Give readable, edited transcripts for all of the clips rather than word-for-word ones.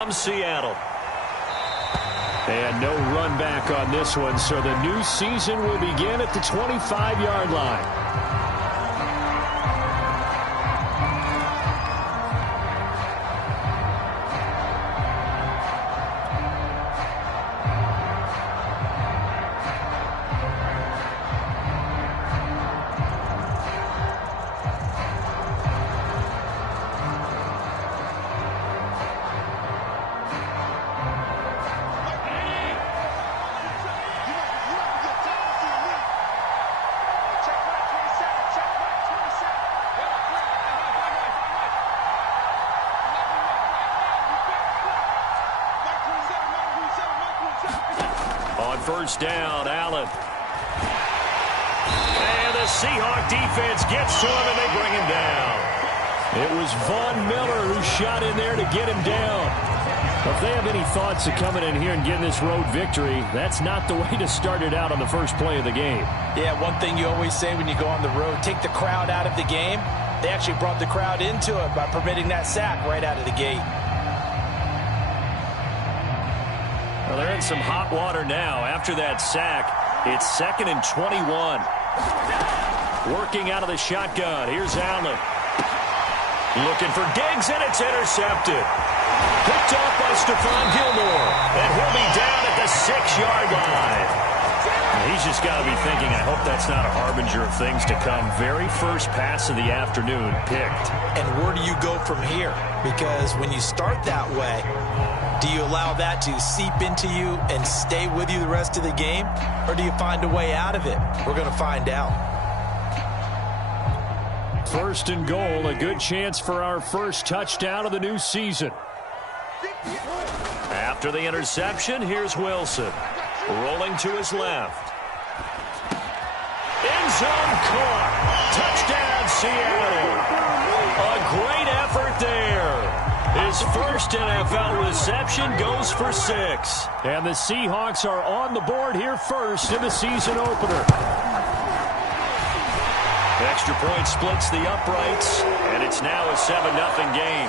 From Seattle. And no run back on this one, so the new season will begin at the 25-yard line. First down, Allen. And the Seahawk defense gets to him, and they bring him down. It was Von Miller who shot in there to get him down. If they have any thoughts of coming in here and getting this road victory, that's not the way to start it out on the first play of the game. Yeah, one thing you always say when you go on the road, take the crowd out of the game. They actually brought the crowd into it by permitting that sack right out of the gate. Well, they're in some hot water now. After that sack, it's 2nd and 21. Working out of the shotgun. Here's Allen. Looking for Diggs, and it's intercepted. Picked off by Stephon Gilmore. And he'll be down at the 6-yard line. He's just got to be thinking, I hope that's not a harbinger of things to come. Very first pass of the afternoon picked. And where do you go from here? Because when you start that way, do you allow that to seep into you and stay with you the rest of the game? Or do you find a way out of it? We're going to find out. First and goal, a good chance for our first touchdown of the new season. After the interception, here's Wilson. Rolling to his left. End zone caught. Touchdown, Seattle. A great effort there. His first NFL reception goes for 6. And the Seahawks are on the board here first in the season opener. Extra point splits the uprights, and it's now a 7-0 game.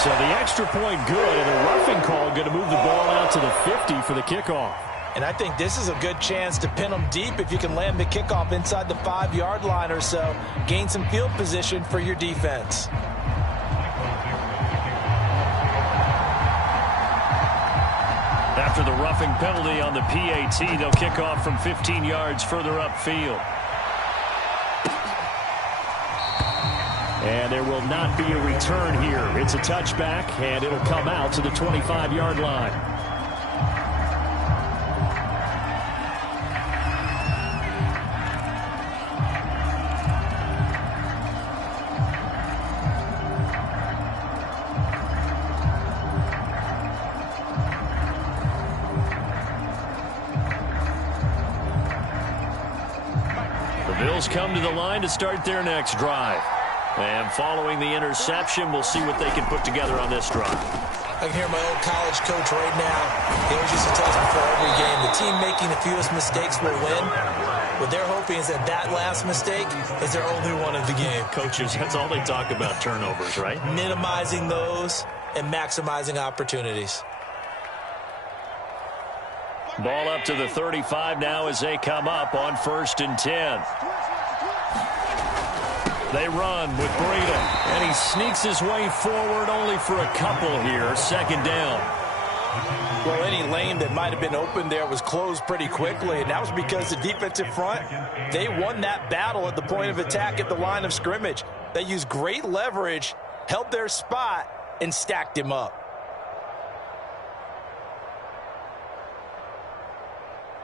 So the extra point good, and the roughing call going to move the ball out to the 50 for the kickoff. And I think this is a good chance to pin them deep if you can land the kickoff inside the 5-yard line or so. Gain some field position for your defense. After the roughing penalty on the PAT, they'll kick off from 15 yards further upfield. And there will not be a return here. It's a touchback, and it'll come out to the 25-yard line. The Bills come to the line to start their next drive. And following the interception, we'll see what they can put together on this drive. I can hear my old college coach right now. He always used to tell us before every game, the team making the fewest mistakes will win. What they're hoping is that that last mistake is their only one of the game. Coaches, that's all they talk about, turnovers, right? Minimizing those and maximizing opportunities. Ball up to the 35 now as they come up on 1st and 10. They run with Breida, and he sneaks his way forward only for a couple here. 2nd down. Well, any lane that might have been open there was closed pretty quickly, and that was because the defensive front, they won that battle at the point of attack at the line of scrimmage. They used great leverage, held their spot, and stacked him up.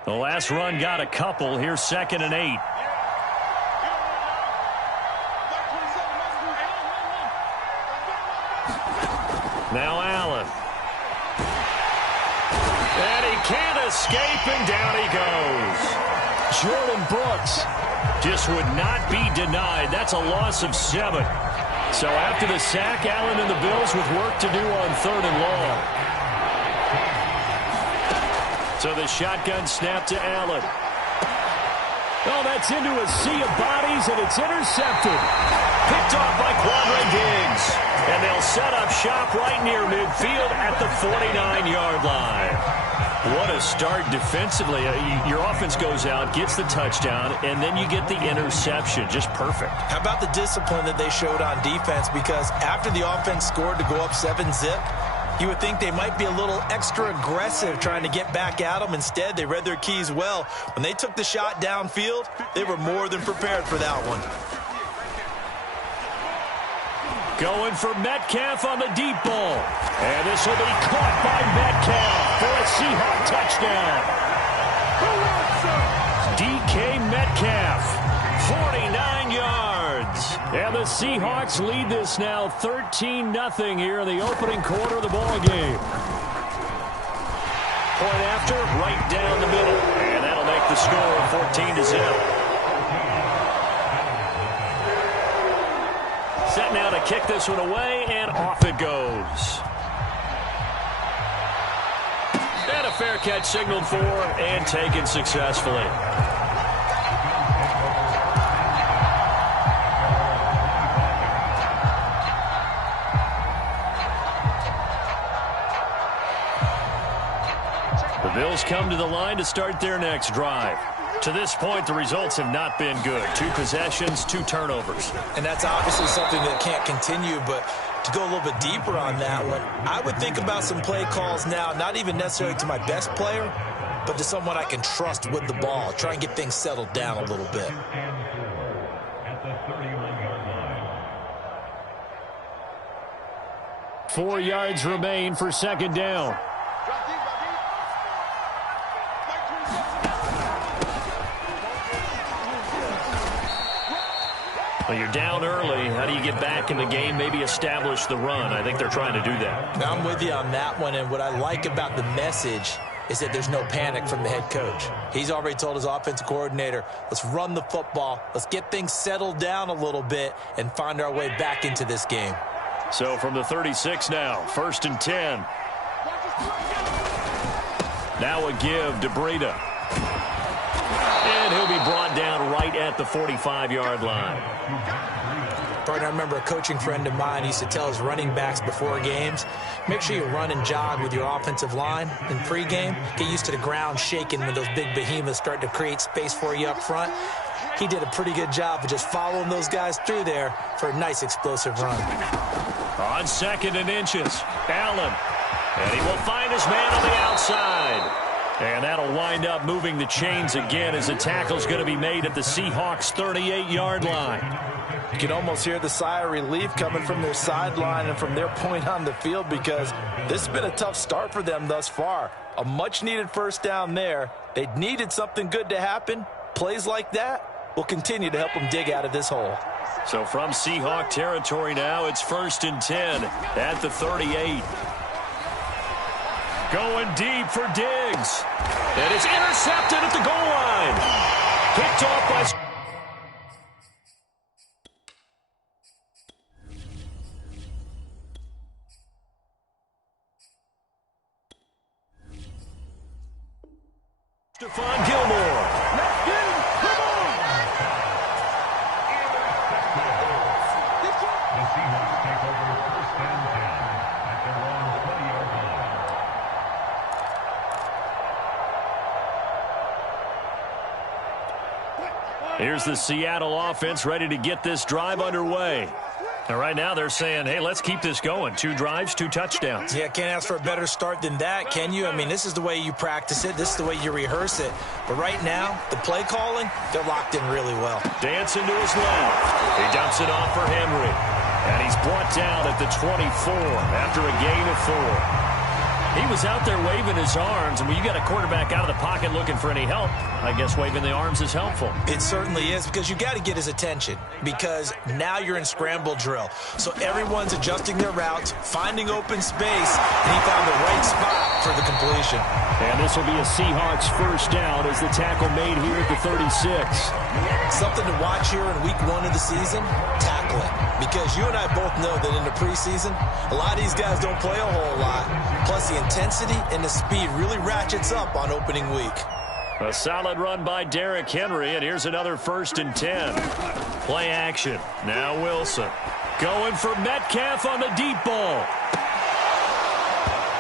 The last run got a couple. Here's 2nd and 8. Now Allen. And he can't escape, and down he goes. Jordan Brooks just would not be denied. That's a loss of 7. So after the sack, Allen and the Bills with work to do on 3rd and long. So the shotgun snap to Allen. Oh, that's into a sea of bodies, and it's intercepted. Picked off by Quandre Diggs. And they'll set up shop right near midfield at the 49-yard line. What a start defensively. Your offense goes out, gets the touchdown, and then you get the interception. Just perfect. How about the discipline that they showed on defense? Because after the offense scored to go up 7-zip, you would think they might be a little extra aggressive trying to get back at them. Instead, they read their keys well. When they took the shot downfield, they were more than prepared for that one. Going for Metcalf on the deep ball. And this will be caught by Metcalf for a Seahawk touchdown. DK Metcalf, 49 yards. And the Seahawks lead this now 13-0 here in the opening quarter of the ball game. Point after, right down the middle. And that'll make the score 14-0. Set now to kick this one away, and off it goes. And a fair catch signaled for and taken successfully. The Bills come to the line to start their next drive. To this point, the results have not been good. 2 possessions, 2 turnovers. And that's obviously something that can't continue, but to go a little bit deeper on that one, I would think about some play calls now, not even necessarily to my best player, but to someone I can trust with the ball. Try and get things settled down a little bit. Four yards remain for second down. Well, you're down early. How do you get back in the game, maybe establish the run? I think they're trying to do that. Now, I'm with you on that one, and what I like about the message is that there's no panic from the head coach. He's already told his offensive coordinator, let's run the football, let's get things settled down a little bit and find our way back into this game. So from the 36 now, 1st and 10. Now a give to Breida. And he'll be brought down right at the 45-yard line. Partner, I remember a coaching friend of mine used to tell his running backs before games, make sure you run and jog with your offensive line in pregame. Get used to the ground shaking when those big behemoths start to create space for you up front. He did a pretty good job of just following those guys through there for a nice explosive run. On 2nd and inches, Allen. And he will find his man on the outside. And that'll wind up moving the chains again as the tackle's going to be made at the Seahawks' 38-yard line. You can almost hear the sigh of relief coming from their sideline and from their point on the field because this has been a tough start for them thus far. A much-needed first down there. They needed something good to happen. Plays like that will continue to help them dig out of this hole. So from Seahawk territory now, it's 1st and 10 at the 38. Going deep for Diggs. And it's intercepted at the goal line. Picked off by Stephon Gilmore. Come on. The Seahawks take over 1st and 10 at their own 20-yard line. Here's the Seattle offense ready to get this drive underway. And right now they're saying, hey, let's keep this going. 2 drives, 2 touchdowns. Yeah, can't ask for a better start than that, can you? I mean, this is the way you practice it. This is the way you rehearse it. But right now, the play calling, they're locked in really well. Dancing to his left. He dumps it off for Henry. And he's brought down at the 24 after a gain of 4. He was out there waving his arms, and when you got a quarterback out of the pocket looking for any help, I guess waving the arms is helpful. It certainly is, because you got to get his attention, because now you're in scramble drill. So everyone's adjusting their routes, finding open space, and he found the right spot for the completion. And this will be a Seahawks first down as the tackle made here at the 36. Something to watch here in week 1 of the season, tackling. Because you and I both know that in the preseason, a lot of these guys don't play a whole lot. Plus, the intensity and the speed really ratchets up on opening week. A solid run by Derrick Henry, and here's another 1st and 10. Play action. Now Wilson. Going for Metcalf on the deep ball.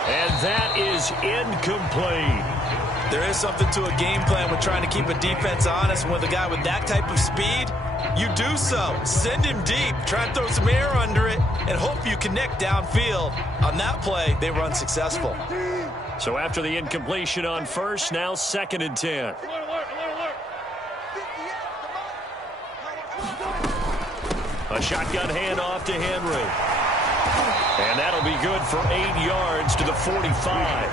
And that is incomplete. There is something to a game plan with trying to keep a defense honest. With a guy with that type of speed, you do so. Send him deep. Try and throw some air under it and hope you connect downfield. On that play, they were unsuccessful. So after the incompletion on 1st, now 2nd and 10. A shotgun handoff to Henry. And that'll be good for 8 yards to the 45.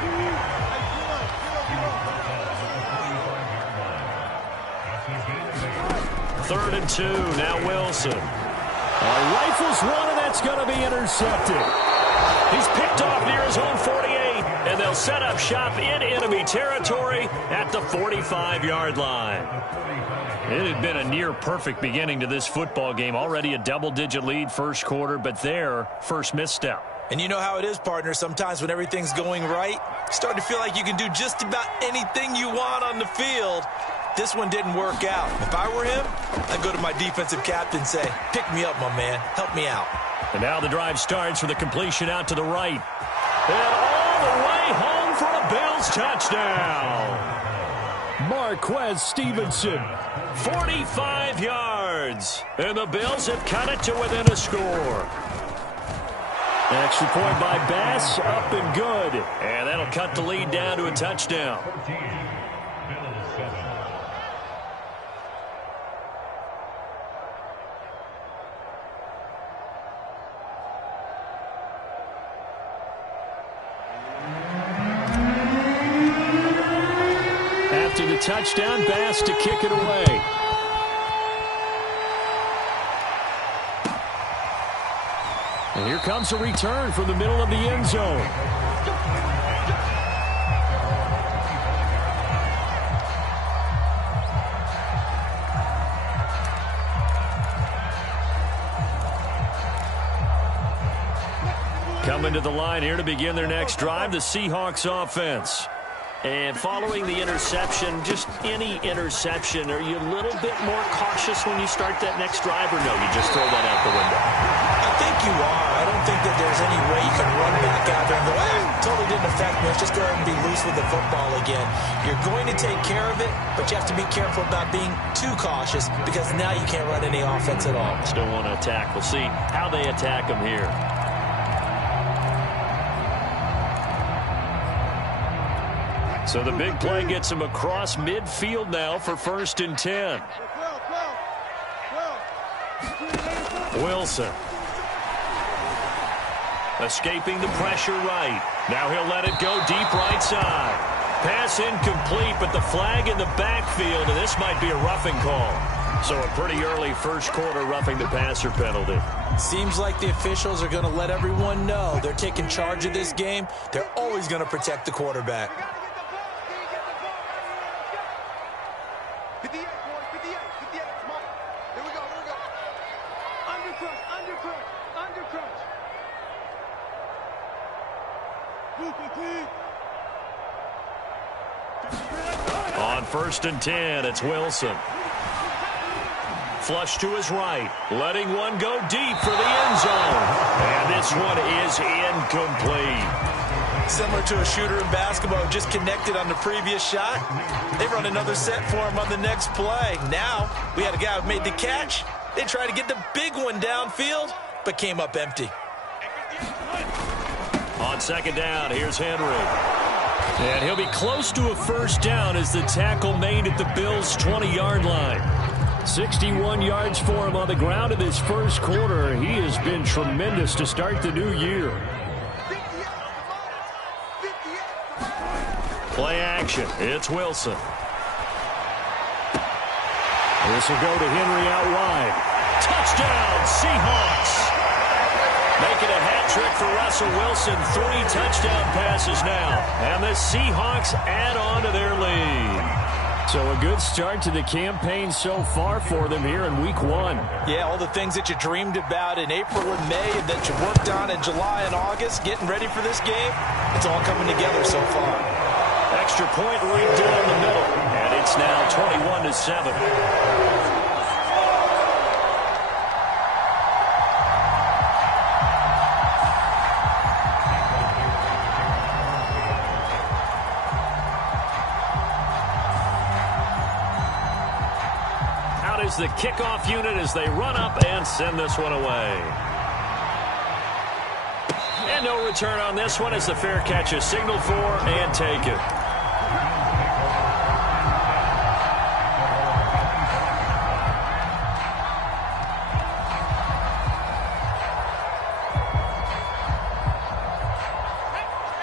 3rd and 2, now Wilson. Rifles one, and that's going to be intercepted. He's picked off near his own 48, and they'll set up shop in enemy territory at the 45-yard line. It had been a near-perfect beginning to this football game. Already a double-digit lead 1st quarter, but their first misstep. And you know how it is, partner. Sometimes when everything's going right, you start to feel like you can do just about anything you want on the field. This one didn't work out. If I were him, I'd go to my defensive captain and say, pick me up, my man. Help me out. And now the drive starts for the completion out to the right. And all the way home for a Bills touchdown. Marquez Stevenson, 45 yards. And the Bills have cut it to within a score. Extra point by Bass, up and good. And that'll cut the lead down to a touchdown. After the touchdown, Bass to kick it away. And here comes a return from the middle of the end zone. Coming to the line here to begin their next drive, the Seahawks offense. And following the interception, just any interception, are you a little bit more cautious when you start that next drive, or no, you just throw that out the window? I think you are. I don't think that there's any way you can run back out there and go, totally didn't affect me. Let's just go ahead and be loose with the football again. You're going to take care of it, but you have to be careful about being too cautious because now you can't run any offense at all. Still want to attack. We'll see how they attack them here. So the big play gets him across midfield now for 1st and 10. Wilson. Escaping the pressure right. Now he'll let it go deep right side. Pass incomplete, but the flag in the backfield, and this might be a roughing call. So a pretty early 1st quarter roughing the passer penalty. Seems like the officials are going to let everyone know they're taking charge of this game. They're always going to protect the quarterback. 58, boys, 58, 58, come on. Here we go, here we go. Under crunch, under crunch, under crunch. On 1st and 10, it's Wilson. Flush to his right, letting one go deep for the end zone. And this one is incomplete. Similar to a shooter in basketball, just connected on the previous shot. They run another set for him on the next play. Now, we had a guy who made the catch. They tried to get the big one downfield, but came up empty. On 2nd down, here's Henry. And he'll be close to a 1st down as the tackle made at the Bills' 20-yard line. 61 yards for him on the ground in this 1st quarter. He has been tremendous to start the new year. Play action. It's Wilson. This will go to Henry out wide. Touchdown, Seahawks. Making a hat trick for Russell Wilson. 3 touchdown passes now. And the Seahawks add on to their lead. So a good start to the campaign so far for them here in week 1. Yeah, all the things that you dreamed about in April and May and that you worked on in July and August, getting ready for this game, it's all coming together so far. Extra point right down the middle. And it It's now 21-7. Out is the kickoff unit as they run up and send this one away. And no return on this one as the fair catch is signaled for and taken.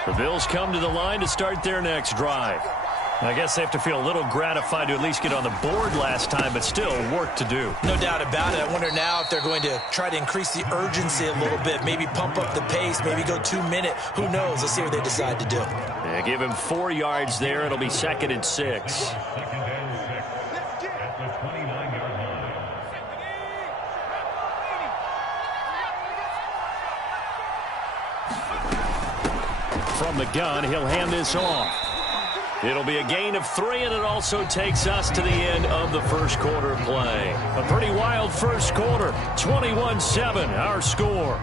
The Bills come to the line to start their next drive. I guess they have to feel a little gratified to at least get on the board last time, but still work to do. No doubt about it. I wonder now if they're going to try to increase the urgency a little bit, maybe pump up the pace, maybe go 2 minute. Who knows? Let's see what they decide to do. Yeah, give him 4 yards there. It'll be 2nd and 6. Second and 6 at the 29-yard line. From the gun, he'll hand this off. It'll be a gain of 3, and it also takes us to the end of the first quarter play. A pretty wild first quarter. 21-7, our score.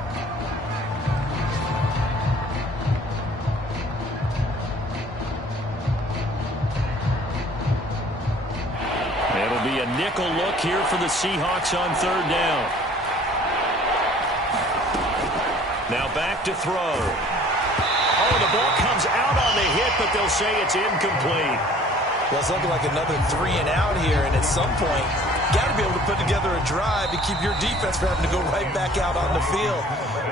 It'll be a nickel look here for the Seahawks on 3rd down. Now back to throw. Oh, the ball comes out on the hit, but they'll say it's incomplete. Well, it's looking like another 3 and out here, and at some point, you got to be able to put together a drive to keep your defense from having to go right back out on the field.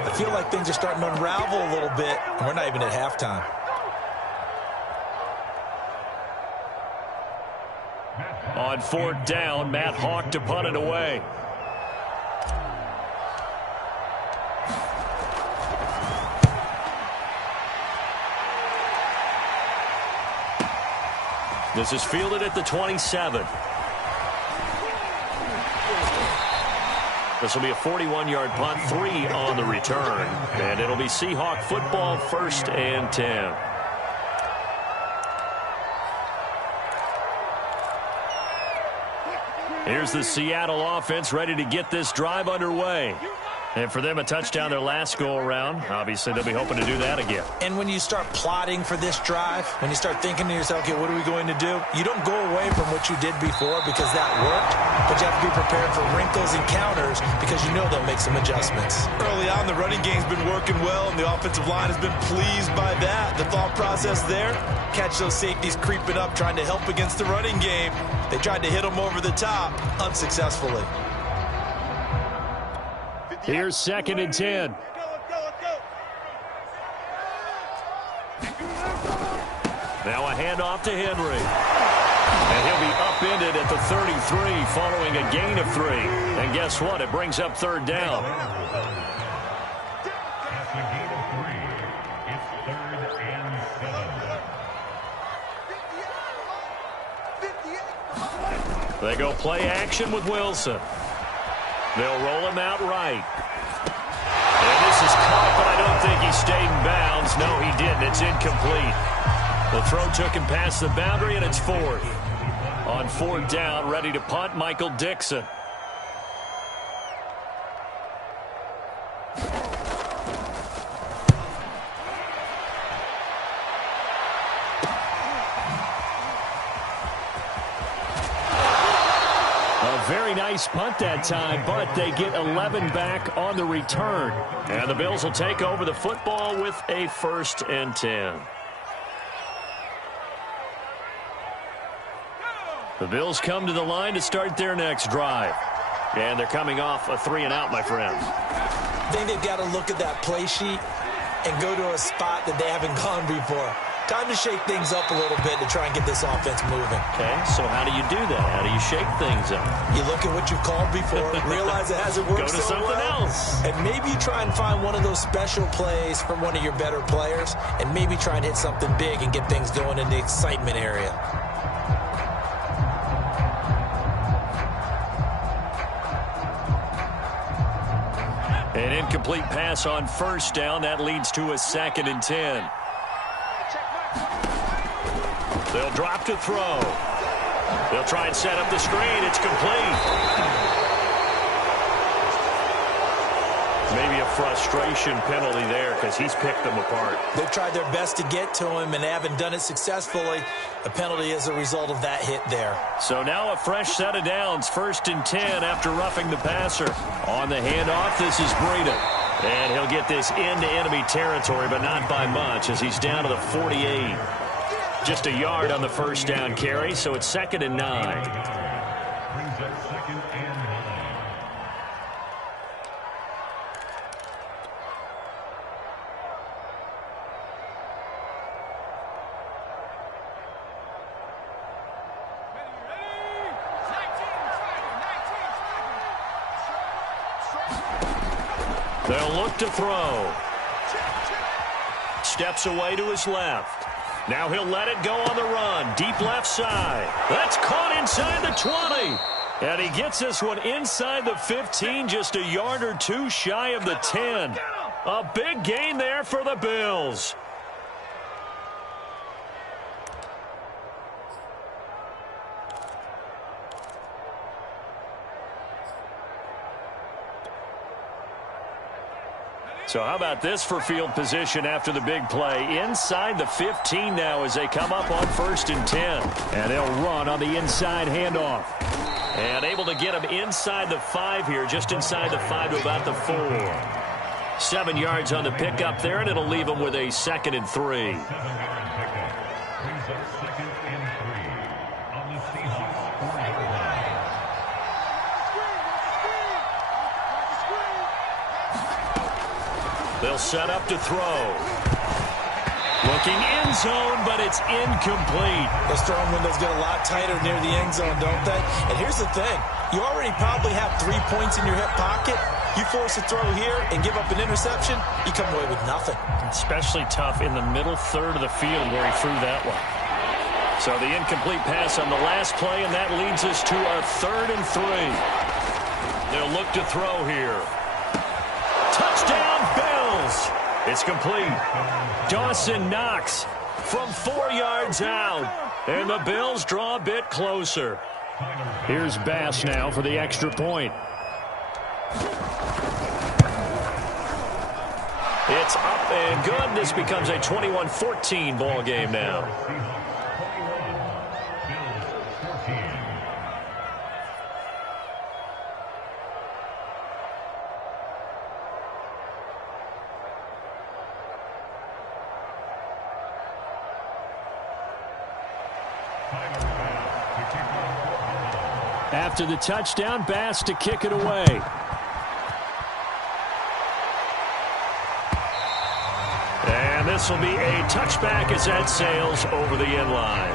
I feel like things are starting to unravel a little bit, and we're not even at halftime. On 4th down, Matt Hawk to punt it away. This is fielded at the 27. This will be a 41-yard punt, 3 on the return. And it'll be Seahawk football, 1st and 10. Here's the Seattle offense ready to get this drive underway. And for them, a touchdown their last go-around. Obviously, they'll be hoping to do that again. And when you start plotting for this drive, when you start thinking to yourself, okay, what are we going to do? You don't go away from what you did before because that worked, but you have to be prepared for wrinkles and counters because you know they'll make some adjustments. Early on, the running game's been working well, and the offensive line has been pleased by that. The thought process there, catch those safeties creeping up, trying to help against the running game. They tried to hit them over the top, unsuccessfully. Here's 2nd and 10. Now a handoff to Henry. And he'll be upended at the 33 following a gain of 3. And guess what? It brings up 3rd down. That's a gain of 3. It's 3rd and 7. They go play action with Wilson. They'll roll him out right. And this is caught, but I don't think he stayed in bounds. No, he didn't. It's incomplete. The throw took him past the boundary, and it's 4th. On 4th down, ready to punt, Michael Dixon. Very nice punt that time, but they get 11 back on the return. And the Bills will take over the football with a 1st and 10. The Bills come to the line to start their next drive. And they're coming off a 3 and out, my friends. I think they've got to look at that play sheet and go to a spot that they haven't gone before. Time to shake things up a little bit to try and get this offense moving. Okay, so how do you do that? How do you shake things up? You look at what you've called before, realize it hasn't worked Go to so something well, else. and maybe you try and find one of those special plays from one of your better players, and maybe try and hit something big and get things going in the excitement area. An incomplete pass on 1st down. That leads to a 2nd and 10. They'll drop to throw. They'll try and set up the screen. It's complete. Maybe a frustration penalty there because he's picked them apart. They've tried their best to get to him and haven't done it successfully. A penalty is a result of that hit there. So now a fresh set of downs. 1st and 10 after roughing the passer. On the handoff, this is Breida. And he'll get this into enemy territory, but not by much as he's down to the 48. Just a yard on the first down carry, so it's 2nd and 9. Brings up 2nd and 9. They'll look to throw. Steps away to his left. Now he'll let it go on the run. Deep left side. That's caught inside the 20. And he gets this one inside the 15, just a yard or two shy of the 10. A big gain there for the Bills. So how about this for field position after the big play? Inside the 15 now as they come up on 1st and 10. And they'll run on the inside handoff. And able to get him inside the 5 here, just inside the 5 to about the 4. 7 yards on the pickup there, and it'll leave him with a 2nd and 3. 7-yard pickup. Brings up 2nd and 3 on the Seahawks 4-yard line. They'll set up to throw. Looking end zone, but it's incomplete. Those throwing windows get a lot tighter near the end zone, don't they? And here's the thing. You already probably have 3 points in your hip pocket. You force a throw here and give up an interception, you come away with nothing. Especially tough in the middle third of the field where he threw that one. So the incomplete pass on the last play, and that leads us to a 3rd and 3. They'll look to throw here. Touchdown, Bills! It's complete. Dawson Knox from 4 yards out. And the Bills draw a bit closer. Here's Bass now for the extra point. It's up and good. This becomes a 21-14 ball game now. After the touchdown, Bass to kick it away. And this will be a touchback as that sails over the end line.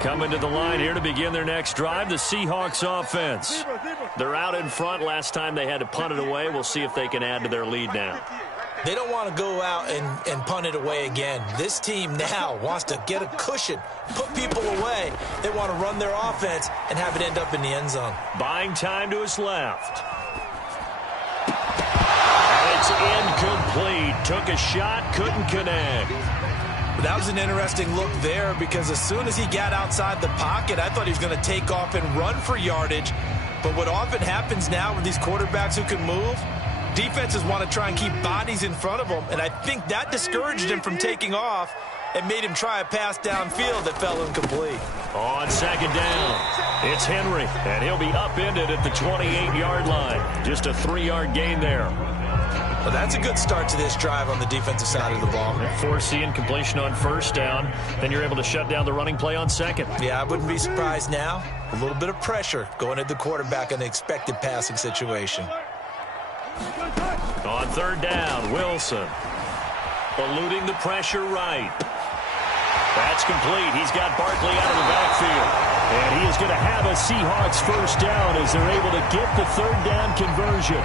Coming to the line here to begin their next drive, the Seahawks offense. They're out in front. Last time they had to punt it away. We'll see if they can add to their lead now. They don't want to go out and punt it away again. This team now wants to get a cushion, put people away. They want to run their offense and have it end up in the end zone. Buying time to his left. And it's incomplete. Took a shot, couldn't connect. That was an interesting look there because as soon as he got outside the pocket, I thought he was going to take off and run for yardage. But what often happens now with these quarterbacks who can move, defenses want to try and keep bodies in front of them, and I think that discouraged him from taking off and made him try a pass downfield that fell incomplete. On 2nd down, it's Henry, and he'll be upended at the 28-yard line. Just a 3-yard gain there. Well, that's a good start to this drive on the defensive side of the ball. Force the incompletion on 1st down, then you're able to shut down the running play on 2nd. Yeah, I wouldn't be surprised now. A little bit of pressure going at the quarterback in an expected passing situation. On 3rd down, Wilson eluding the pressure right. That's complete. He's got Barkley out of the backfield. And he is going to have a Seahawks 1st down as they're able to get the 3rd down conversion.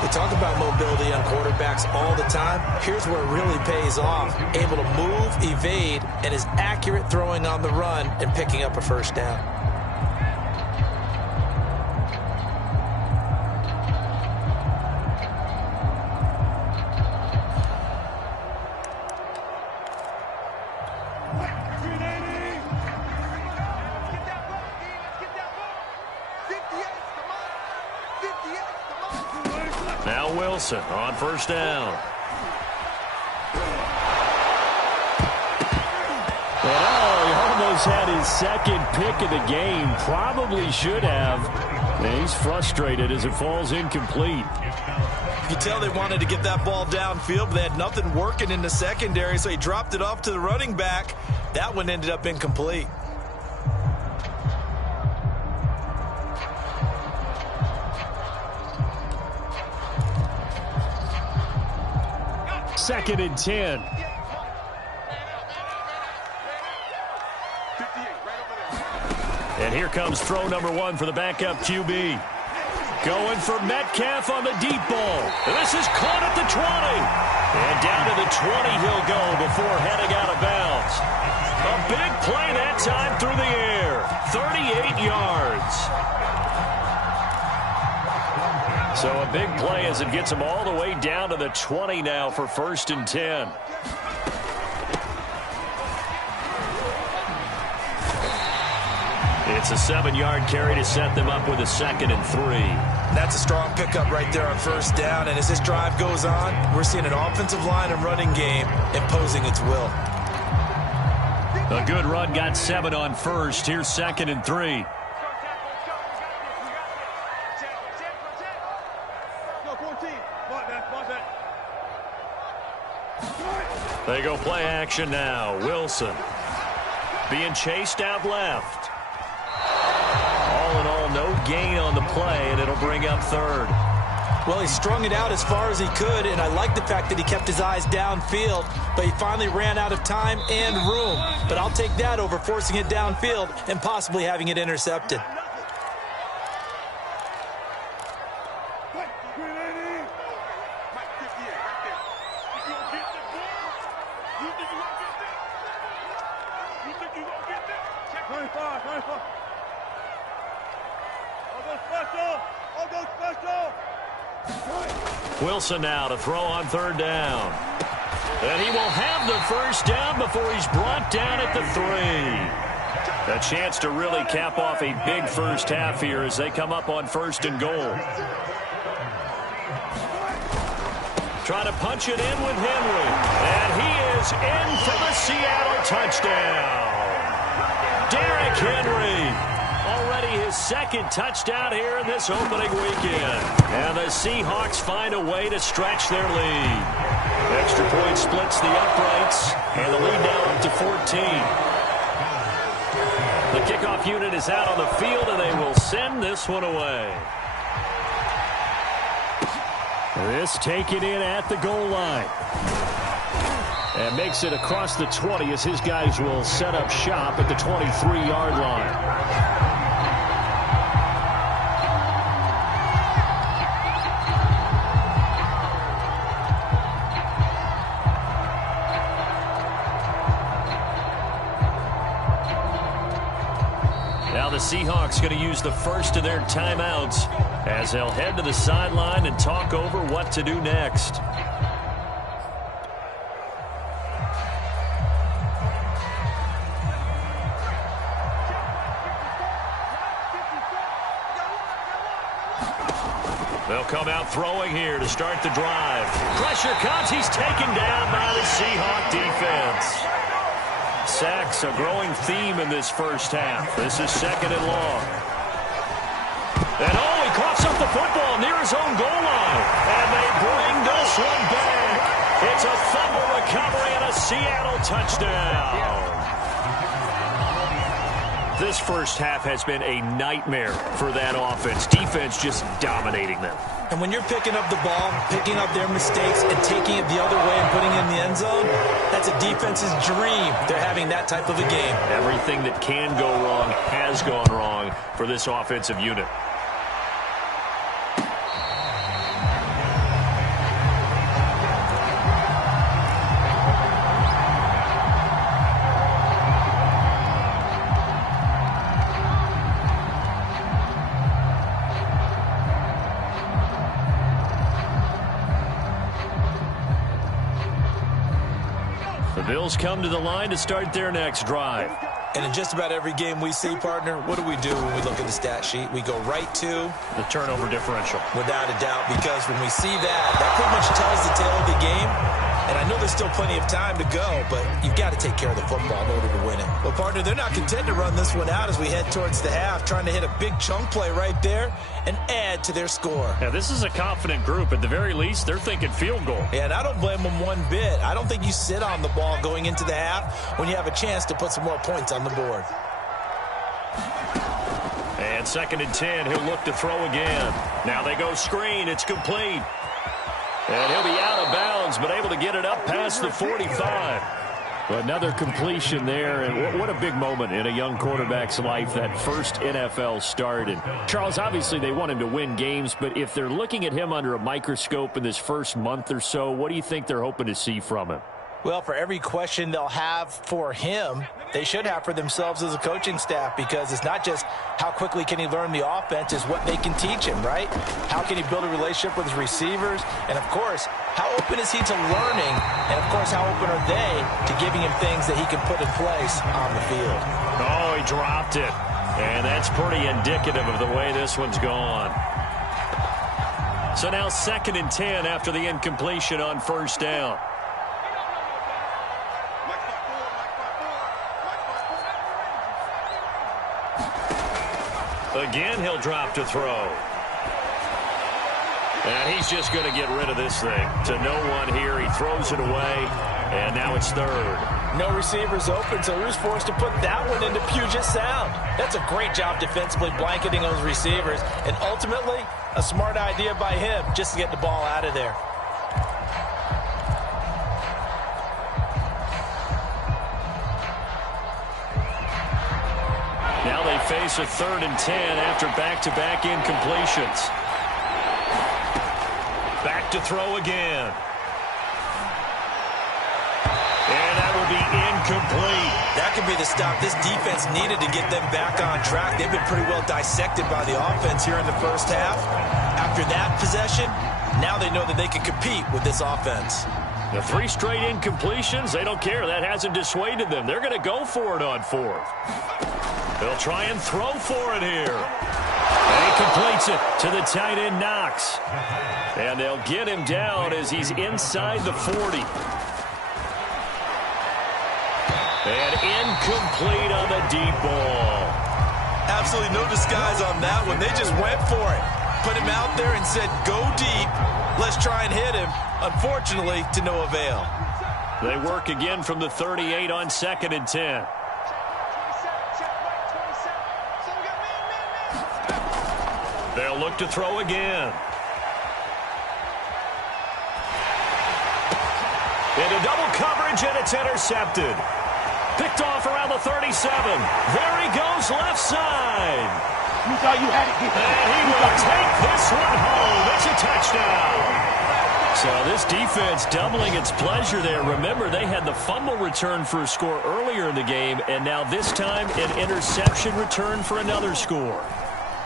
We talk about mobility on quarterbacks all the time. Here's where it really pays off. Able to move, evade, and is accurate throwing on the run and picking up a 1st down. Now Wilson on first down. He almost had his second pick of the game. Probably should have. And he's frustrated as it falls incomplete. You can tell they wanted to get that ball downfield, but they had nothing working in the secondary, so he dropped it off to the running back. That one ended up incomplete. Second and 10. And here comes throw number 1 for the backup QB. Going for Metcalf on the deep ball. This is caught at the 20. And down to the 20 he'll go before heading out of bounds. A big play that time through the air. 38 yards. So a big play as it gets him all the way down to the 20 now for first and 10. It's a 7-yard carry to set them up with a 2nd and 3. That's a strong pickup right there on first down. And as this drive goes on, we're seeing an offensive line and running game imposing its will. A good run got 7 on first. Here's 2nd and 3. They go play action now. Wilson being chased out left. All in all, no gain on the play, and it'll bring up third. Well, he strung it out as far as he could, and I like the fact that he kept his eyes downfield, but he finally ran out of time and room. But I'll take that over forcing it downfield and possibly having it intercepted. Wilson now to throw on third down. And he will have the first down before he's brought down at the 3. A chance to really cap off a big first half here as they come up on first and goal. Trying to punch it in with Henry. And he is in for the Seattle touchdown. Derrick Henry. Already his 2nd touchdown here in this opening weekend. And the Seahawks find a way to stretch their lead. Extra point splits the uprights, and the lead now up to 14. The kickoff unit is out on the field, and they will send this one away. This taken in at the goal line. And makes it across the 20 as his guys will set up shop at the 23-yard line. Now the Seahawks going to use the first of their timeouts as they'll head to the sideline and talk over what to do next. They'll come out throwing here to start the drive. Pressure comes. He's taken down by the Seahawk defense. Sacks, a growing theme in this first half. This is 2nd and long. And he coughs up the football near his own goal line. And they bring this one back. It's a fumble recovery and a Seattle touchdown. This first half has been a nightmare for that offense. Defense just dominating them. And when you're picking up the ball, picking up their mistakes, and taking it the other way and putting it in the end zone, that's a defense's dream. They're having that type of a game. Everything that can go wrong has gone wrong for this offensive unit. The Bills come to the line to start their next drive. And in just about every game we see, partner, what do we do when we look at the stat sheet? We go right to the turnover differential. Without a doubt, because when we see that pretty much tells the tale of the game. And I know there's still plenty of time to go, but you've got to take care of the football in order to win it. Well, partner, they're not content to run this one out as we head towards the half, trying to hit a big chunk play right there and add to their score. Yeah, this is a confident group. At the very least, they're thinking field goal. Yeah, and I don't blame them one bit. I don't think you sit on the ball going into the half when you have a chance to put some more points on the board. And 2nd and 10, he'll look to throw again. Now they go screen. It's complete. And he'll be out of bounds, but able to get it up past the 45. Another completion there, and what a big moment in a young quarterback's life, that first NFL start. And Charles, obviously they want him to win games, but if they're looking at him under a microscope in this first month or so, what do you think they're hoping to see from him? Well, for every question they'll have for him, they should have for themselves as a coaching staff, because it's not just how quickly can he learn the offense, it's what they can teach him, right? How can he build a relationship with his receivers? And, of course, how open is he to learning? And, of course, how open are they to giving him things that he can put in place on the field? Oh, he dropped it. And that's pretty indicative of the way this one's gone. So now 2nd and 10 after the incompletion on first down. Again, he'll drop to throw. And he's just going to get rid of this thing. To no one here. He throws it away. And now it's 3rd. No receivers open, so he was forced to put that one into Puget Sound. That's a great job defensively blanketing those receivers. And ultimately, a smart idea by him just to get the ball out of there. Now they face a 3rd and 10 after back-to-back incompletions. Back to throw again. And that will be incomplete. That could be the stop this defense needed to get them back on track. They've been pretty well dissected by the offense here in the first half. After that possession, now they know that they can compete with this offense. The 3 straight incompletions, they don't care. That hasn't dissuaded them. They're going to go for it on 4th. They'll try and throw for it here. And he completes it to the tight end, Knox. And they'll get him down as he's inside the 40. And incomplete on the deep ball. Absolutely no disguise on that one. They just went for it. Put him out there and said, go deep. Let's try and hit him. Unfortunately, to no avail. They work again from the 38 on 2nd and 10. They'll look to throw again. Into double coverage, and it's intercepted. Picked off around the 37. There he goes, left side. You thought you had it. And he will take this one home. It's a touchdown. So this defense doubling its pleasure there. Remember, they had the fumble return for a score earlier in the game, and now this time an interception return for another score.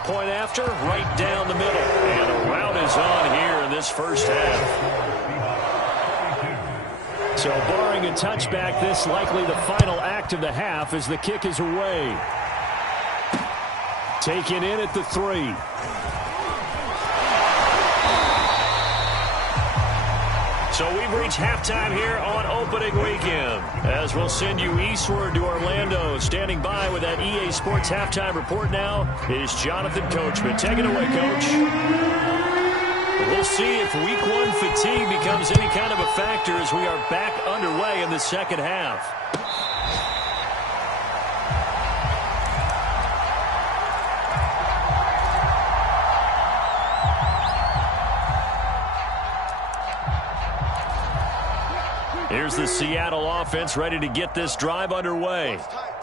Point after, right down the middle. And a rout is on here in this first half. So barring a touchback, this likely the final act of the half as the kick is away. Taken in at the 3. So we've reached halftime here on opening weekend. As we'll send you eastward to Orlando. Standing by with that EA Sports halftime report now is Jonathan Coachman. Take it away, Coach. We'll see if week 1 fatigue becomes any kind of a factor as we are back underway in the second half. Here's the Seattle offense ready to get this drive underway.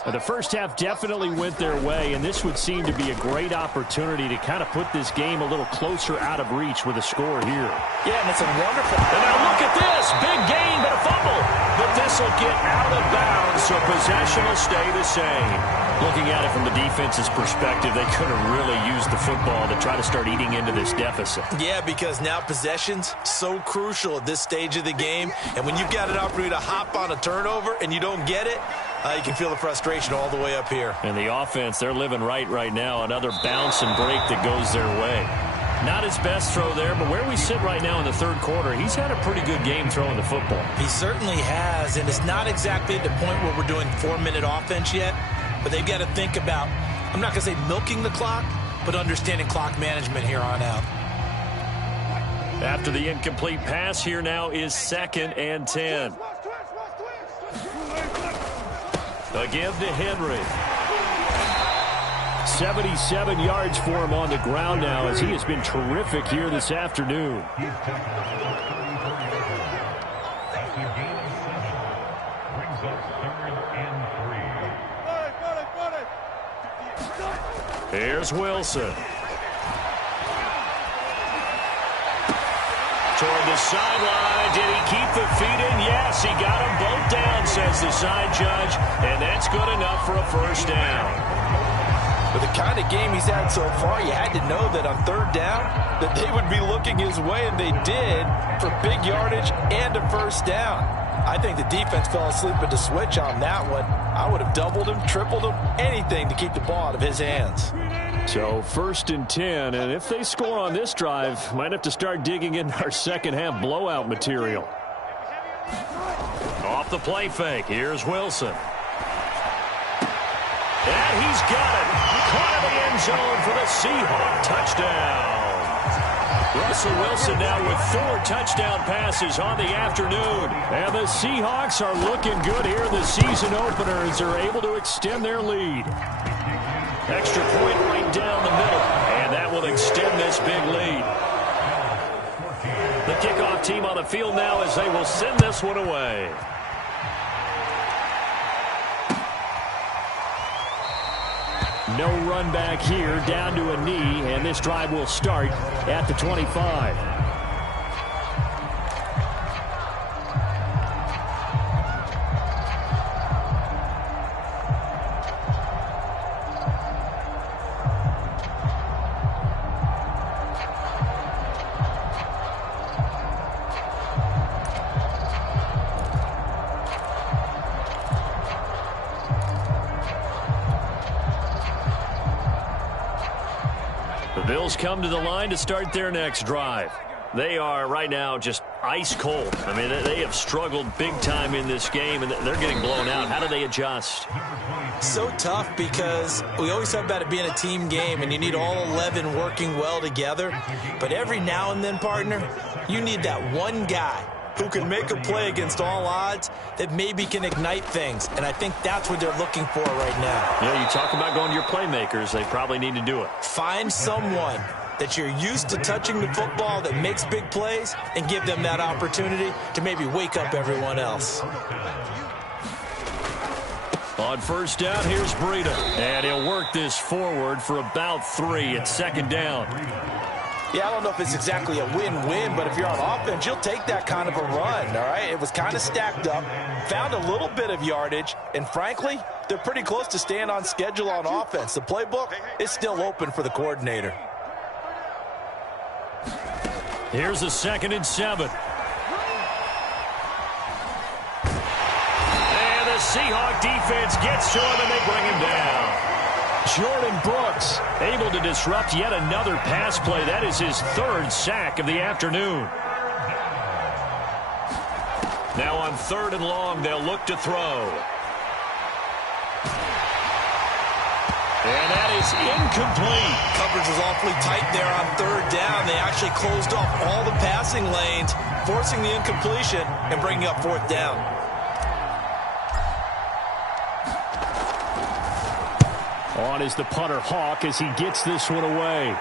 The first half definitely went their way, and this would seem to be a great opportunity to kind of put this game a little closer out of reach with a score here. Yeah, and it's a wonderful... And now look at this. Big gain, but a fumble. But this will get out of bounds, so possession will stay the same. Looking at it from the defense's perspective, they could have really used the football to try to start eating into this deficit. Yeah, because now possession's so crucial at this stage of the game. And when you've got an opportunity to hop on a turnover and you don't get it, You can feel the frustration all the way up here. And the offense, they're living right now. Another bounce and break that goes their way. Not his best throw there, but where we sit right now in the third quarter, he's had a pretty good game throwing the football. He certainly has, and it's not exactly at the point where we're doing 4-minute offense yet, but they've got to think about, I'm not going to say milking the clock, but understanding clock management here on out. After the incomplete pass, here now is 2nd and 10. A give to Henry. 77 yards for him on the ground now as he has been terrific here this afternoon. Here's Wilson. Toward the sideline. Did he keep the feet in? Yes, he got them both down, says the side judge. And that's good enough for a first down. With the kind of game he's had so far, you had to know that on third down that they would be looking his way, and they did, for big yardage and a first down. I think the defense fell asleep at the switch on that one. I would have doubled him, tripled him, anything to keep the ball out of his hands. So 1st and 10, and if they score on this drive, might have to start digging in our second half blowout material. Off the play fake, here's Wilson. And he's got it. Caught in the end zone for the Seahawk touchdown. Russell Wilson now with 4 touchdown passes on the afternoon. And the Seahawks are looking good here in the season opener as they're able to extend their lead. Extra point right down the middle. And that will extend this big lead. The kickoff team on the field now as they will send this one away. No run back here, down to a knee, and this drive will start at the 25. The Bills come to the line to start their next drive. They are right now just ice cold. I mean, they have struggled big time in this game, and they're getting blown out. How do they adjust? So tough because we always talk about it being a team game, and you need all 11 working well together. But every now and then, partner, you need that one guy who can make a play against all odds that maybe can ignite things. And I think that's what they're looking for right now. Yeah, you talk about going to your playmakers. They probably need to do it. Find someone that you're used to touching the football that makes big plays and give them that opportunity to maybe wake up everyone else. On first down, here's Breida. And he'll work this forward for about 3 at 2nd down. Yeah, I don't know if it's exactly a win-win, but if you're on offense, you'll take that kind of a run, all right? It was kind of stacked up, found a little bit of yardage, and frankly, they're pretty close to staying on schedule on offense. The playbook is still open for the coordinator. Here's a 2nd and 7. And the Seahawk defense gets to him, and they bring him down. Jordan Brooks able to disrupt yet another pass play. That is his 3rd sack of the afternoon. Now on 3rd and long, they'll look to throw. And that is incomplete. Coverage was awfully tight there on 3rd down. They actually closed off all the passing lanes, forcing the incompletion and bringing up 4th down. On is the punter Hawk as he gets this one away.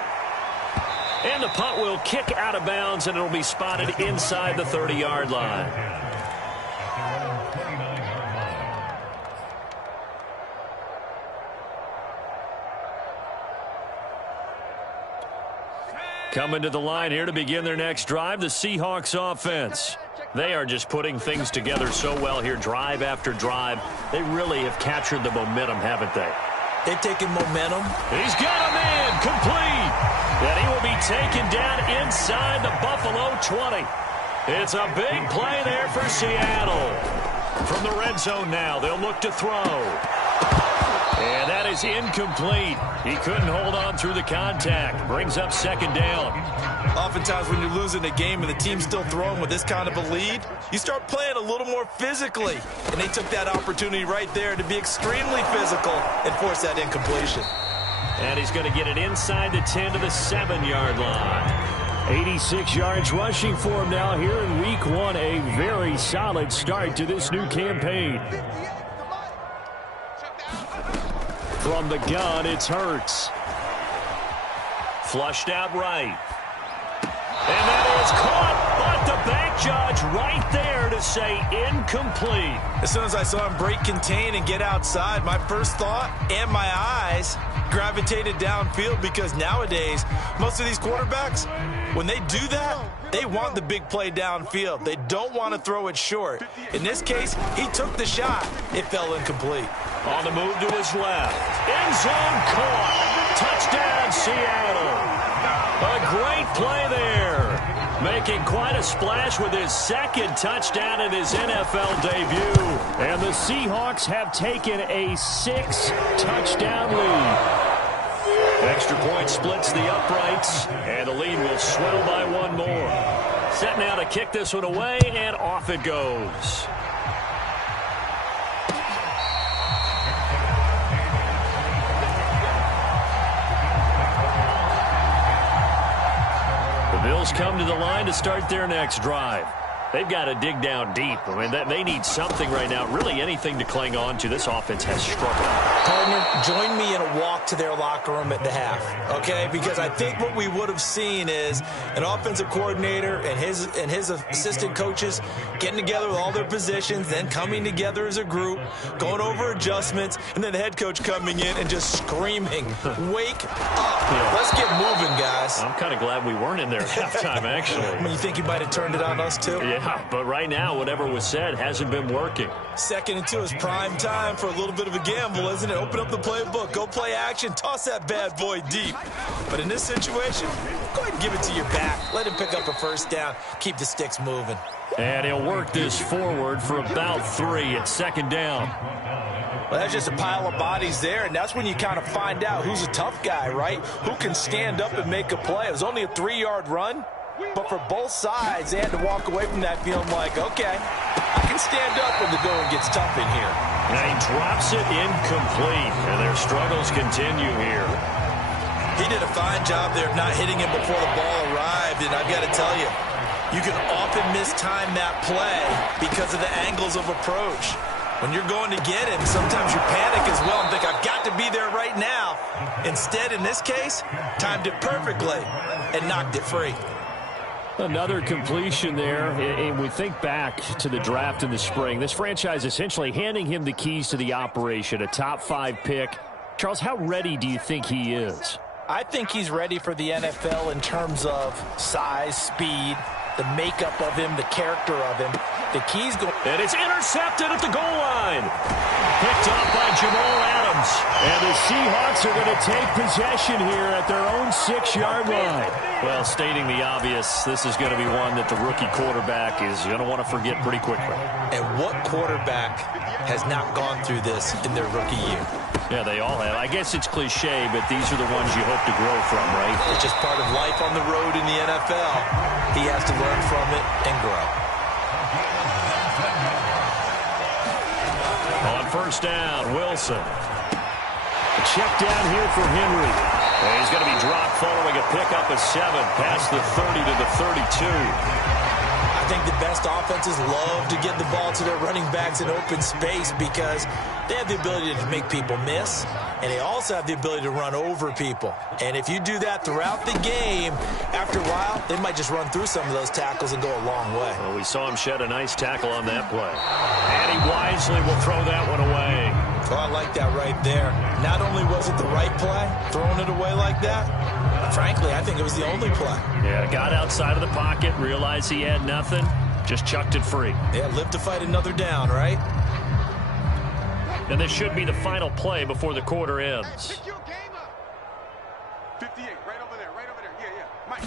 And the punt will kick out of bounds, and it'll be spotted inside the 30-yard line. Coming to the line here to begin their next drive, the Seahawks offense. They are just putting things together so well here, drive after drive. They really have captured the momentum, haven't they? They've taken momentum. He's got him in, complete. And he will be taken down inside the Buffalo 20. It's a big play there for Seattle. From the red zone now, they'll look to throw. And that is incomplete. He couldn't hold on through the contact. Brings up second down. Oftentimes when you're losing a game and the team's still throwing with this kind of a lead, you start playing a little more physically. And they took that opportunity right there to be extremely physical and force that incompletion. And he's going to get it inside the 10 to the 7-yard line. 86 yards rushing for him now here in week 1. A very solid start to this new campaign. From the gun, it's Hurts. Flushed out right. And that is caught, but the back judge right there to say incomplete. As soon as I saw him break contain and get outside, my first thought and my eyes gravitated downfield, because nowadays, most of these quarterbacks, when they do that, they want the big play downfield. They don't want to throw it short. In this case, he took the shot. It fell incomplete. On the move to his left. End zone caught. Touchdown, Seattle. A great play there. Making quite a splash with his second touchdown in his NFL debut. And the Seahawks have taken a 6-touchdown lead. Extra point splits the uprights, and the lead will swell by one more. Set now to kick this one away, and off it goes. The Bills come to the line to start their next drive. They've got to dig down deep. I mean, they need something right now, really anything to cling on to. This offense has struggled. Partner, join me in a walk to their locker room at the half, okay? Because I think what we would have seen is an offensive coordinator and his assistant coaches getting together with all their positions, then coming together as a group, going over adjustments, and then the head coach coming in and just screaming, "Wake up. Yeah. Let's get moving, guys." I'm kind of glad we weren't in there at halftime, actually. I mean, you think he might have turned it on us, too? Yeah, but right now, whatever was said hasn't been working. 2nd and 2 is prime time for a little bit of a gamble, isn't it? Open up the playbook, go play action, toss that bad boy deep. But in this situation, go ahead and give it to your back. Let him pick up a first down. Keep the sticks moving. And he'll work this forward for about 3 at second down. Well, that's just a pile of bodies there, and that's when you kind of find out who's a tough guy, right? Who can stand up and make a play. It was only a 3-yard run, but for both sides, they had to walk away from that feeling like, okay, I can stand up when the going gets tough in here. And he drops it incomplete, and their struggles continue here. He did a fine job there of not hitting him before the ball arrived, and I've got to tell you, you can often mistime that play because of the angles of approach. When you're going to get him, sometimes you panic as well and think, I've got to be there right now. Instead, in this case, timed it perfectly and knocked it free. Another completion there, and we think back to the draft in the spring. This franchise essentially handing him the keys to the operation, a top 5 pick. Charles, how ready do you think he is? I think he's ready for the NFL in terms of size, speed, the makeup of him, the character of him. The key's going. And it's intercepted at the goal line. Picked up by Jamal Adams. And the Seahawks are going to take possession here at their own 6-yard line. Well, stating the obvious, this is going to be one that the rookie quarterback is going to want to forget pretty quickly. And what quarterback has not gone through this in their rookie year? Yeah, they all have. I guess it's cliche, but these are the ones you hope to grow from, right? It's just part of life on the road in the NFL. He has to learn from it and grow. On first down, Wilson. A check down here for Henry. And he's going to be dropped following a pickup of 7 past the 30 to the 32. I think the best offenses love to get the ball to their running backs in open space because they have the ability to make people miss, and they also have the ability to run over people. And if you do that throughout the game, after a while, they might just run through some of those tackles and go a long way. Well, we saw him shed a nice tackle on that play. And he wisely will throw that one away. Oh, I like that right there. Not only was it the right play, throwing it away like that, frankly, I think it was the only play. Yeah, got outside of the pocket, realized he had nothing, just chucked it free. Yeah, live to fight another down, right? And this should be the final play before the quarter ends. 58, right over there, yeah. Mike,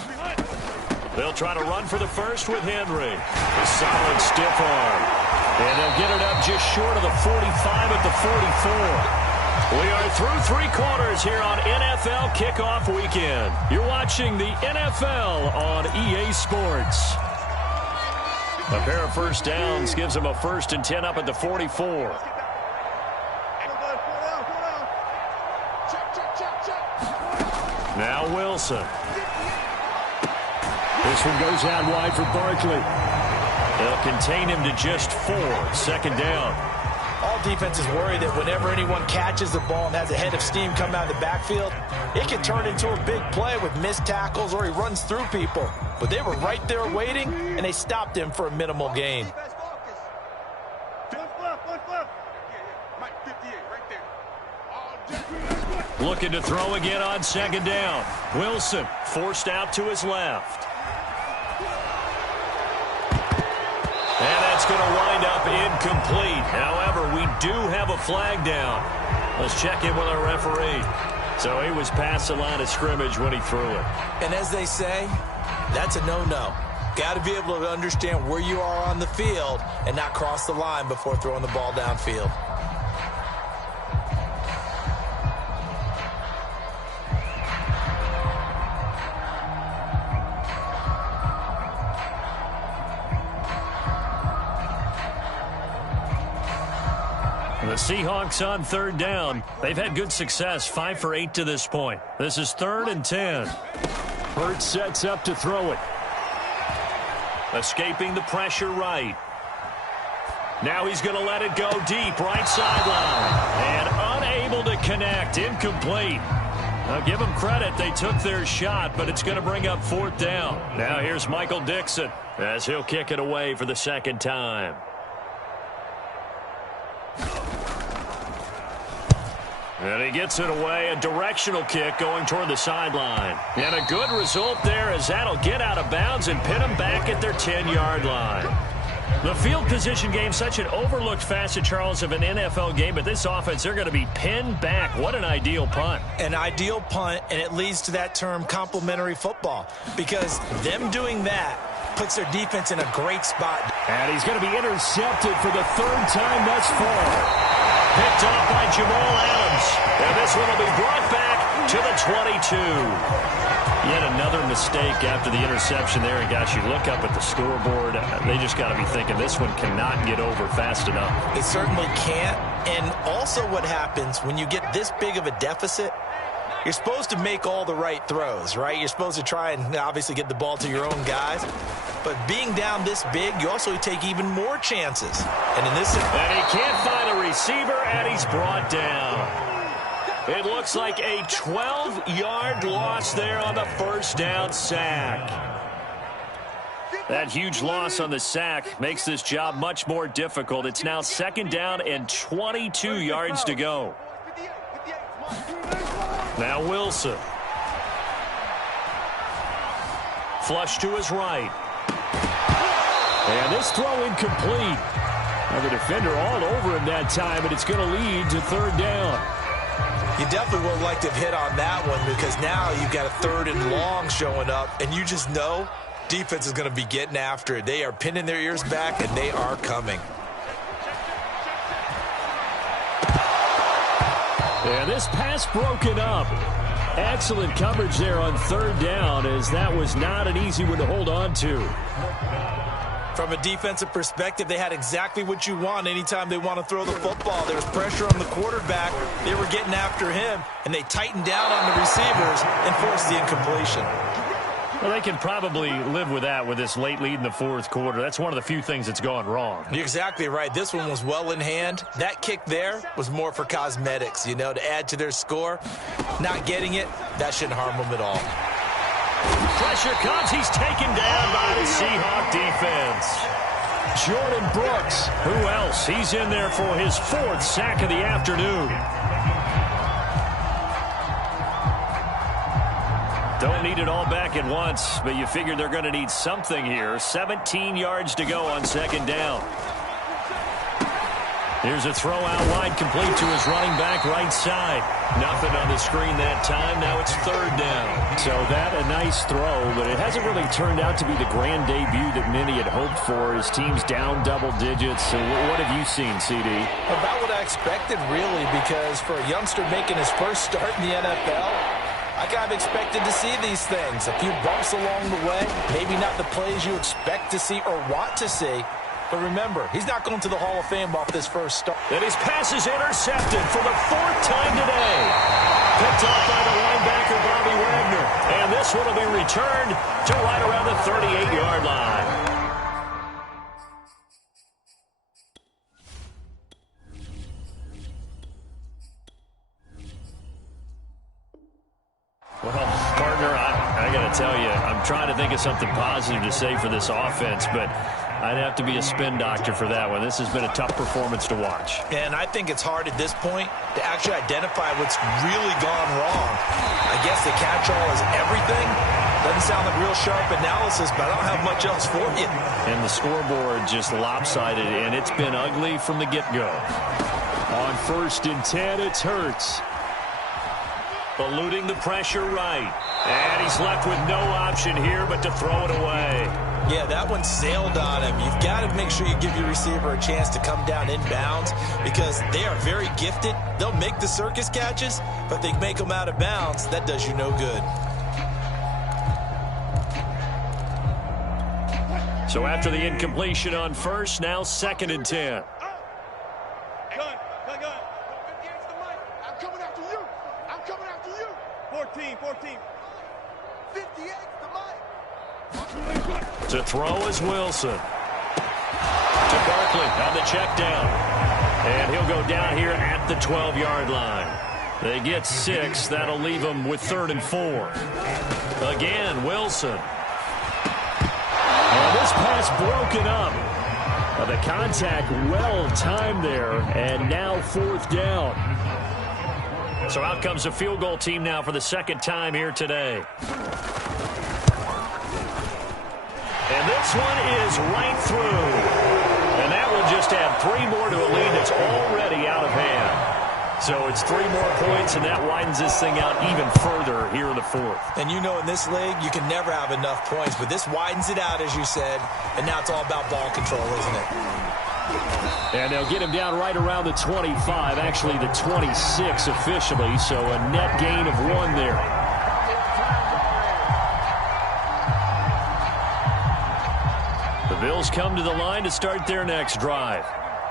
They'll try to run for the first with Henry. A solid stiff arm. And they'll get it up just short of the 45 at the 44. We are through 3 quarters here on NFL Kickoff Weekend. You're watching the NFL on EA Sports. A pair of first downs gives them a 1st and 10 up at the 44. Now Wilson. This one goes out wide for Barkley. They'll contain him to just 4. 2nd down. All defenses worry that whenever anyone catches the ball and has a head of steam come out of the backfield, it can turn into a big play with missed tackles or he runs through people. But they were right there waiting, and they stopped him for a minimal gain. Looking to throw again on 2nd down. Wilson forced out to his left. And that's going to wind up incomplete. However, we do have a flag down. Let's check in with our referee. So he was past the line of scrimmage when he threw it. And as they say, that's a no-no. Got to be able to understand where you are on the field and not cross the line before throwing the ball downfield. The Seahawks on 3rd down. They've had good success, 5 for 8 to this point. This is 3rd and 10. Hurts sets up to throw it. Escaping the pressure right. Now he's going to let it go deep, right sideline. And unable to connect, incomplete. Now give them credit, they took their shot, but it's going to bring up 4th down. Now here's Michael Dixon as he'll kick it away for the 2nd time. And he gets it away, a directional kick going toward the sideline. And a good result there as that'll get out of bounds and pin them back at their 10-yard line. The field position game, such an overlooked facet, Charles, of an NFL game, but this offense, they're going to be pinned back. What an ideal punt. An ideal punt, and it leads to that term complementary football, because them doing that puts their defense in a great spot. And he's going to be intercepted for the 3rd time thus far. Picked off by Jamal Adams. And this one will be brought back to the 22. Yet another mistake after the interception there. And, gosh, you look up at the scoreboard. They just got to be thinking this one cannot get over fast enough. It certainly can't. And also what happens when you get this big of a deficit, you're supposed to make all the right throws, right? You're supposed to try and obviously get the ball to your own guys. But being down this big, you also take even more chances. And in this... And he can't find a receiver, and he's brought down. It looks like a 12-yard loss there on the 1st down sack. That huge loss on the sack makes this job much more difficult. It's now 2nd down and 22 yards to go. Now Wilson. Flush to his right. And this throw incomplete. Now the defender all over him that time, and it's going to lead to 3rd down. You definitely would like to have hit on that one, because now you've got a 3rd and long showing up, and you just know defense is going to be getting after it. They are pinning their ears back, and they are coming. And this pass broken up. Excellent coverage there on 3rd down, as that was not an easy one to hold on to. From a defensive perspective, they had exactly what you want anytime they want to throw the football. There was pressure on the quarterback. They were getting after him, and they tightened down on the receivers and forced the incompletion. Well, they can probably live with that with this late lead in the 4th quarter. That's one of the few things that's gone wrong. You're exactly right. This one was well in hand. That kick there was more for cosmetics, you know, to add to their score. Not getting it, that shouldn't harm them at all. Pressure comes. He's taken down by the Seahawk defense. Jordan Brooks. Who else? He's in there for his 4th sack of the afternoon. Don't need it all back at once, but you figure they're going to need something here. 17 yards to go on 2nd down. Here's a throw out wide, complete to his running back right side. Nothing on the screen that time. Now it's third down. So that a nice throw, but it hasn't really turned out to be the grand debut that many had hoped for. His team's down double digits. So what have you seen, CD? About what I expected, really, because for a youngster making his first start in the NFL, I kind of expected to see these things. A few bumps along the way, maybe not the plays you expect to see or want to see. But remember, he's not going to the Hall of Fame off this first start. And his pass is intercepted for the fourth time today. Picked off by the linebacker, Bobby Wagner. And this one will be returned to right around the 38-yard line. Well, partner, I got to tell you, I'm trying to think of something positive to say for this offense, but I'd have to be a spin doctor for that one. This has been a tough performance to watch. And I think it's hard at this point to actually identify what's really gone wrong. I guess the catch-all is everything. Doesn't sound like real sharp analysis, but I don't have much else for you. And the scoreboard just lopsided, and it's been ugly from the get-go. On 1st and 10, it's Hurts. Eluding the pressure right. And he's left with no option here but to throw it away. Yeah, that one sailed on him. You've got to make sure you give your receiver a chance to come down inbounds because they are very gifted. They'll make the circus catches, but if they make them out of bounds, that does you no good. So after the incompletion on 1st, now 2nd and 10. Gun. 58's the mic. I'm coming after you. 14. 58's the mic. To throw is Wilson. To Barkley on the check down. And he'll go down here at the 12-yard line. They get 6. That'll leave them with 3rd and 4. Again, Wilson. And this pass broken up. The contact well timed there, and now 4th down. So out comes a field goal team now for the 2nd time here today. And this one is right through. And that will just add 3 more to a lead that's already out of hand. So it's 3 more points, and that widens this thing out even further here in the 4th. And you know in this league, you can never have enough points, but this widens it out, as you said, and now it's all about ball control, isn't it? And they'll get him down right around the 25, actually the 26 officially, so a net gain of 1 there. The Bills come to the line to start their next drive.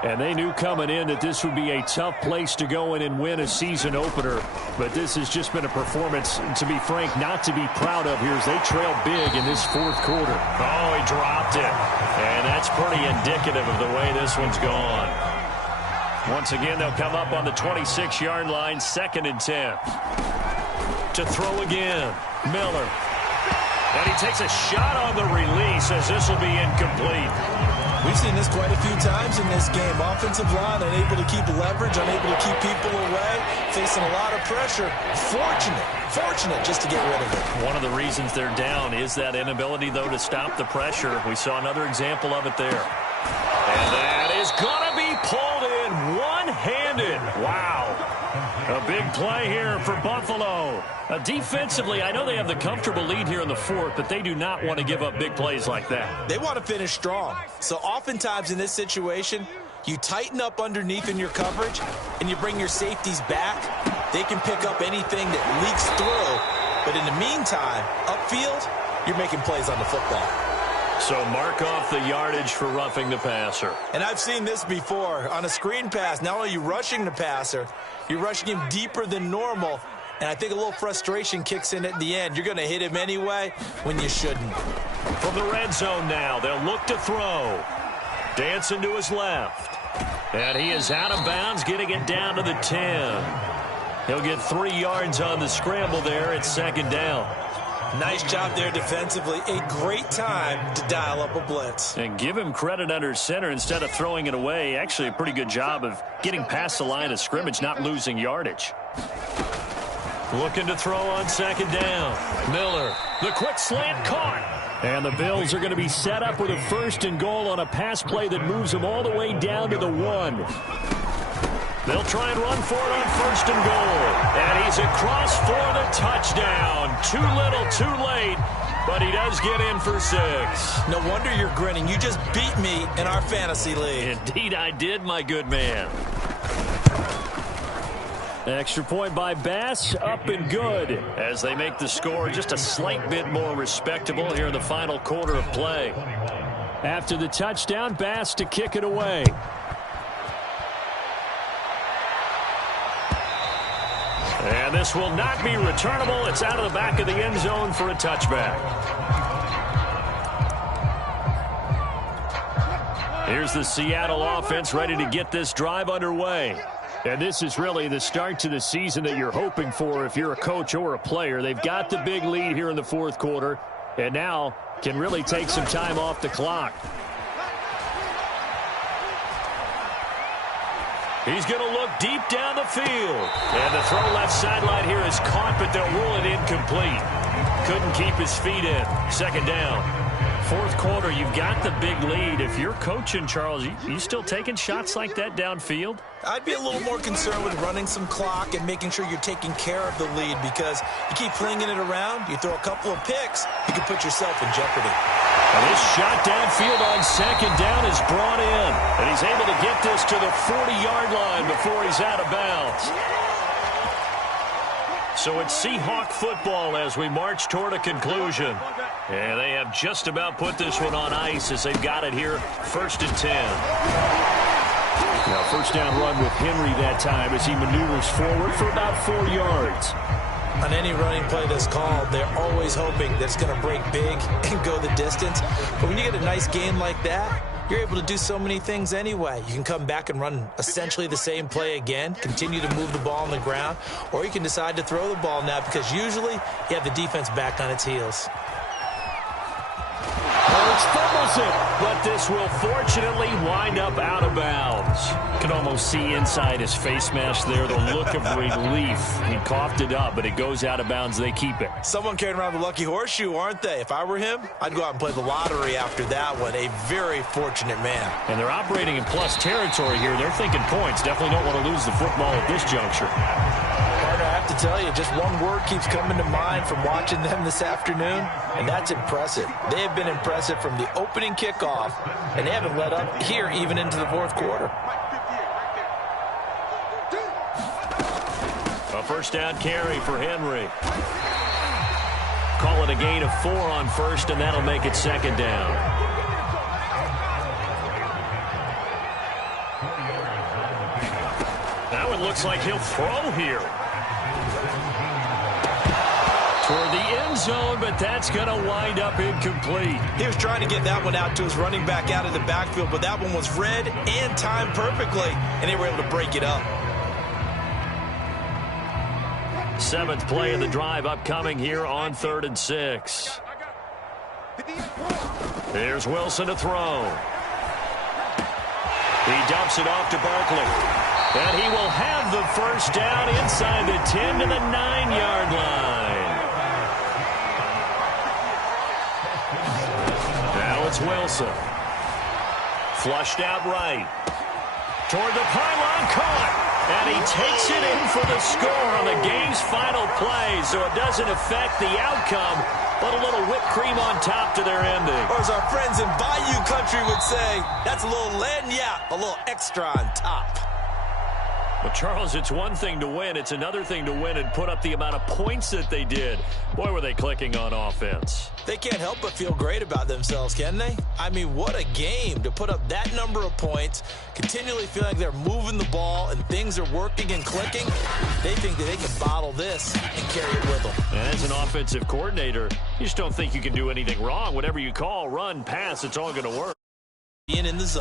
And they knew coming in that this would be a tough place to go in and win a season opener. But this has just been a performance, to be frank, not to be proud of here as they trail big in this 4th quarter. Oh, he dropped it. And that's pretty indicative of the way this one's gone. Once again, they'll come up on the 26-yard line, 2nd and 10. To throw again, Miller. And he takes a shot on the release as this will be incomplete. We've seen this quite a few times in this game. Offensive line unable to keep leverage, unable to keep people away, facing a lot of pressure. Fortunate just to get rid of it. One of the reasons they're down is that inability, though, to stop the pressure. We saw another example of it there. And that is going to be pulled in one-handed. Wow. A big play here for Buffalo. Defensively, I know they have the comfortable lead here in the 4th, but they do not want to give up big plays like that. They want to finish strong. So oftentimes in this situation, you tighten up underneath in your coverage, and you bring your safeties back. They can pick up anything that leaks through. But in the meantime, upfield, you're making plays on the football. So mark off the yardage for roughing the passer. And I've seen this before. On a screen pass, not only are you rushing the passer, you're rushing him deeper than normal. And I think a little frustration kicks in at the end. You're going to hit him anyway when you shouldn't. From the red zone now, they'll look to throw. Dancing to his left. And he is out of bounds, getting it down to the 10. He'll get 3 yards on the scramble there at 2nd down. Nice job there defensively. A great time to dial up a blitz. And give him credit under center instead of throwing it away. Actually, a pretty good job of getting past the line of scrimmage, not losing yardage. Looking to throw on 2nd down. Miller, the quick slant caught. And the Bills are going to be set up with a 1st and goal on a pass play that moves them all the way down to the 1. They'll try and run for it on 1st and goal. And he's across for the touchdown. Too little, too late, but he does get in for 6. No wonder you're grinning. You just beat me in our fantasy league. Indeed I did, my good man. Extra point by Bass, up and good, as they make the score just a slight bit more respectable here in the final quarter of play. After the touchdown, Bass to kick it away. And this will not be returnable. It's out of the back of the end zone for a touchback. Here's the Seattle offense ready to get this drive underway. And this is really the start to the season that you're hoping for if you're a coach or a player. They've got the big lead here in the 4th quarter, and now can really take some time off the clock. He's going to look deep down the field. And the throw left sideline here is caught, but they'll rule it incomplete. Couldn't keep his feet in. 2nd down. 4th quarter, you've got the big lead. If you're coaching, Charles, you still taking shots like that downfield? I'd be a little more concerned with running some clock and making sure you're taking care of the lead, because you keep flinging it around, you throw a couple of picks, you can put yourself in jeopardy. And this shot downfield on 2nd down is brought in. And he's able to get this to the 40-yard line before he's out of bounds. So it's Seahawk football as we march toward a conclusion. And they have just about put this one on ice as they've got it here, 1st and 10. Now, 1st down run with Henry that time as he maneuvers forward for about 4 yards. On any running play that's called, they're always hoping that it's going to break big and go the distance. But when you get a nice game like that, you're able to do so many things anyway. You can come back and run essentially the same play again, continue to move the ball on the ground, or you can decide to throw the ball now, because usually you have the defense back on its heels. Hurts fumbles it, but this will fortunately wind up out of bounds. You can almost see inside his face mask there the look of relief. He coughed it up, but it goes out of bounds. They keep it. Someone carrying around the lucky horseshoe, aren't they? If I were him, I'd go out and play the lottery after that one. A very fortunate man. And they're operating in plus territory here. They're thinking points. Definitely don't want to lose the football at this juncture. I have to tell you, just one word keeps coming to mind from watching them this afternoon, and that's impressive. They have been impressive from the opening kickoff, and they haven't let up here even into the 4th quarter. A 1st down carry for Henry. Call it a gain of 4 on 1st, and that'll make it 2nd down. Now it looks like he'll throw here. Toward the end zone, but that's going to wind up incomplete. He was trying to get that one out to his running back out of the backfield, but that one was read and timed perfectly, and they were able to break it up. 7th play of the drive upcoming here on 3rd and 6. Here's Wilson to throw. He dumps it off to Barkley. And he will have the 1st down inside the 10 to the 9-yard line. Now it's Wilson. Flushed out right. Toward the pylon, caught. And he takes it in for the score on the game's final play, so it doesn't affect the outcome, but a little whipped cream on top to their ending. Or as our friends in Bayou Country would say, that's a little lagniappe, a little extra on top. Well, Charles, it's one thing to win. It's another thing to win and put up the amount of points that they did. Boy, were they clicking on offense. They can't help but feel great about themselves, can they? I mean, what a game to put up that number of points, continually feel like they're moving the ball and things are working and clicking. They think that they can bottle this and carry it with them. And as an offensive coordinator, you just don't think you can do anything wrong. Whatever you call, run, pass, it's all going to work. Being in the zone.